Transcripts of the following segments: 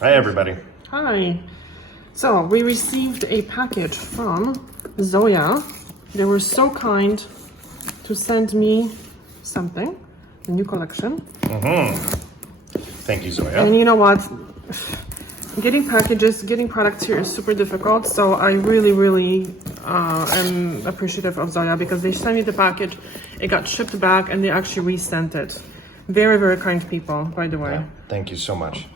Hi, everybody. Hi. So we received a package from ZOYA. They were so kind to send me something, a new collection. Thank you, ZOYA. And you know what? Getting packages, getting products here is super difficult. So I really am appreciative of ZOYA because they sent me the package, it got shipped back, and they actually resent it. Very kind people, by the way. Yeah, thank you so much.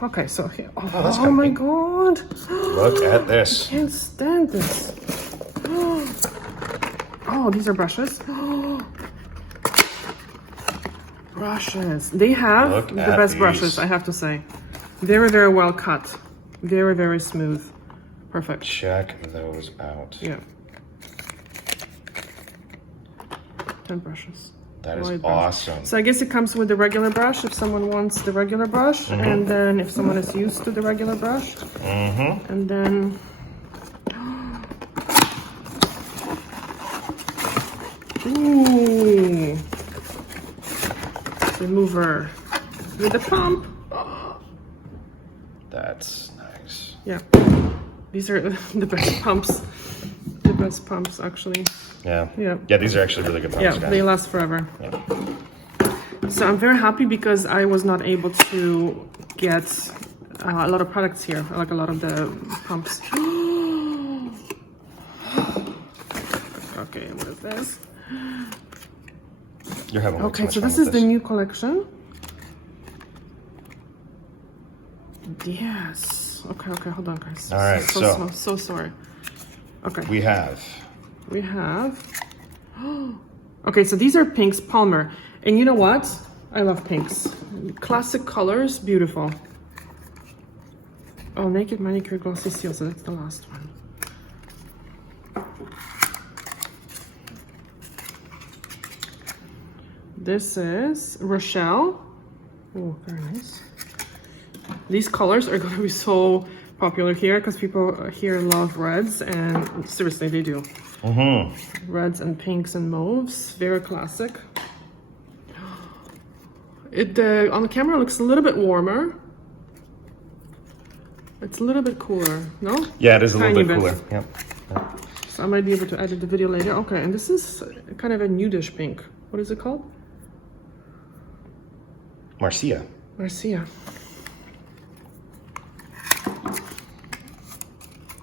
Okay, so here. that's Oh kinda my neat. god! Look at this. Can't stand this. Oh, these are brushes. Brushes. They have Look the at best these. brushes, I have to say. Very well cut. Very smooth. Perfect. Check those out. Yeah. 10 brushes. That is Wide brush. awesome. So I guess it comes with the regular brush if someone wants the regular brush, and then if someone is used to the regular brush, and then ooh, remover with the pump. That's nice. Yeah, these are the best pumps. The best pumps, actually. Yeah. Yeah. Yeah, these are actually really good pumps, Yeah, guys. they last forever. Yeah. So I'm very happy because I was not able to get a lot of products here, like a lot of the pumps. Okay, what is this? You're having way too Okay, much so fun this with is the new collection. Yes. Okay, hold on, guys. All right, So sorry. Okay. We have. Okay, so these are pinks, Palmer. And you know what? I love pinks. Classic colors, beautiful. Oh, Naked Manicure Glossy Seal, so that's the last one. This is Rochelle. Oh, very nice. These colors are going to be so popular here because people here love reds, and seriously, they do. Reds and pinks and mauves, very classic. It on the camera looks a little bit warmer. It's a little bit cooler, no? Yeah, it is a Tiny little bit bit. cooler. Yep. So I might be able to edit the video later. Okay, and this is kind of a nudish pink. What is it called? Marcia. Marcia.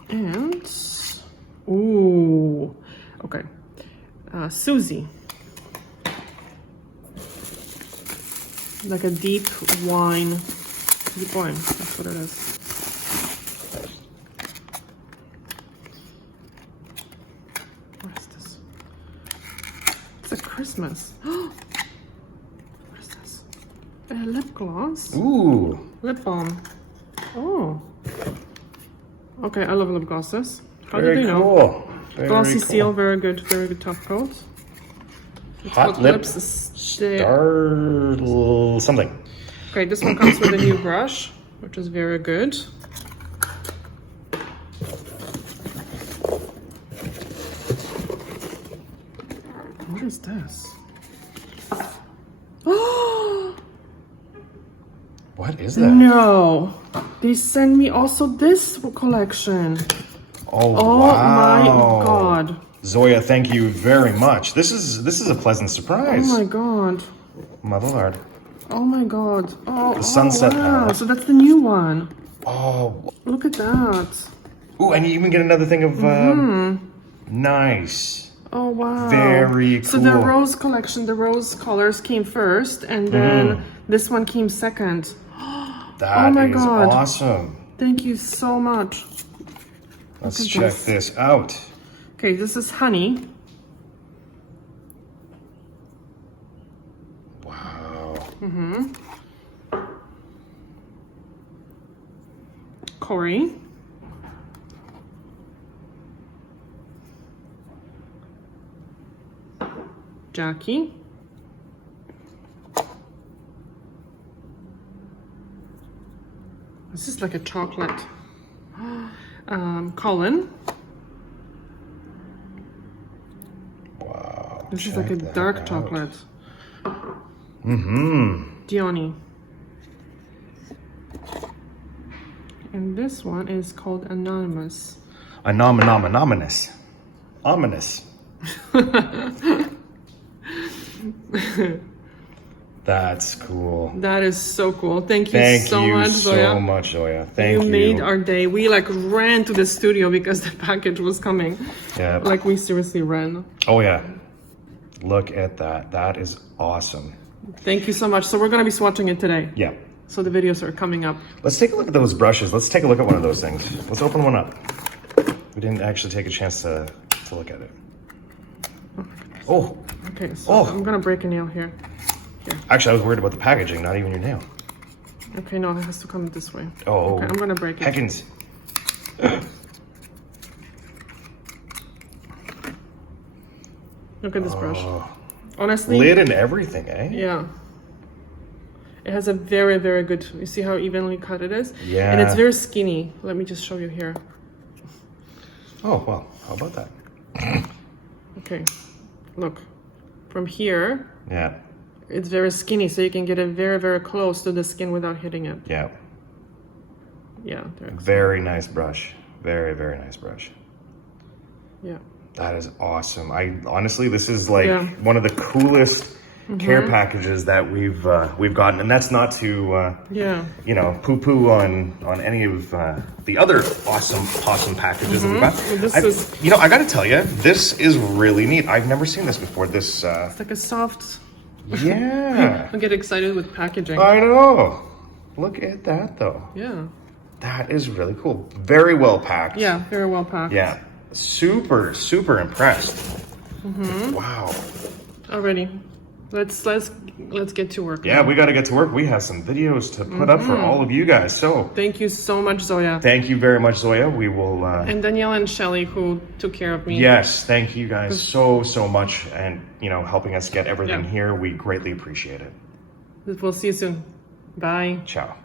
And ooh, okay. Susie. Like a deep wine. Deep wine, that's what it is. What is this? It's a Christmas. What is this? A lip gloss? Ooh. Lip balm. Oh. Okay, I love lip glosses. How Very did they know? cool. Very Glossy cool. seal, very good top coat. It's Hot called lips. Star. Something. Okay, this one comes with a new brush, which is very good. What is this? Oh What is that? no! They send me also this collection. Oh, Oh wow. my god! ZOYA, thank you very much. This is a pleasant surprise. Oh my god! My lord. Oh my god! Oh, The sunset oh, wow! palette. So that's the new one. Oh. Look at that! Ooh, and you even get another thing of nice. Oh wow! Very So the cool. rose collection, the rose colors came first, and then this one came second. That Oh my is God. awesome. Thank you so much. Let's Look at check this. this out. Okay, this is Honey. Wow. Corey. Jackie. This is like a chocolate. Colin. Wow. This is like a check that dark out. chocolate. Mm-hmm. Dione. And this one is called Anonymous. Anonymous. Ominous. That's cool. That is so cool. Thank you so much, Zoya. Thank you so much, Zoya. Thank you. You made our day. We like ran to the studio because the package was coming. Yeah. Like we seriously ran. Oh yeah. Look at that. That is awesome. Thank you so much. So we're gonna be swatching it today. Yeah. So the videos are coming up. Let's take a look at those brushes. Let's take a look at one of those things. Let's open one up. We didn't actually take a chance to look at it. Oh. Okay, so I'm gonna break a nail here. Actually, I was worried about the packaging, not even your nail. Okay, no, it has to come this way. Oh. Okay, I'm gonna break it. Heckins. Look at this brush. Honestly. Lid and everything, eh? Yeah. It has a very, very good, you see how evenly cut it is? Yeah. And it's very skinny. Let me just show you here. Oh, well, how about that? Okay, look. From here, Yeah. it's very skinny, so you can get it very, very close to the skin without hitting it. Yeah. Yeah. There. Very nice brush. Very, very nice brush. Yeah. That is awesome. Honestly, this is like Yeah. one of the coolest care packages that we've gotten, and that's not to you know, poo-poo on any of the other awesome packages that we've got. Well, you know, I got to tell you, this is really neat. I've never seen this before. This it's like a soft. yeah. I get excited with packaging. I know. Look at that though. Yeah. That is really cool. Very well packed. Yeah, very well packed. Yeah. Super impressed. Wow. Alrighty. Let's get to work. Yeah, we got to get to work. We have some videos to put up for all of you guys. So Thank you so much, Zoya. thank you very much, Zoya. We will. And Danielle and Shelly, who took care of me. Yes, thank you guys so much, and you know, helping us get everything Yeah. here. We greatly appreciate it. We'll see you soon. Bye. Ciao.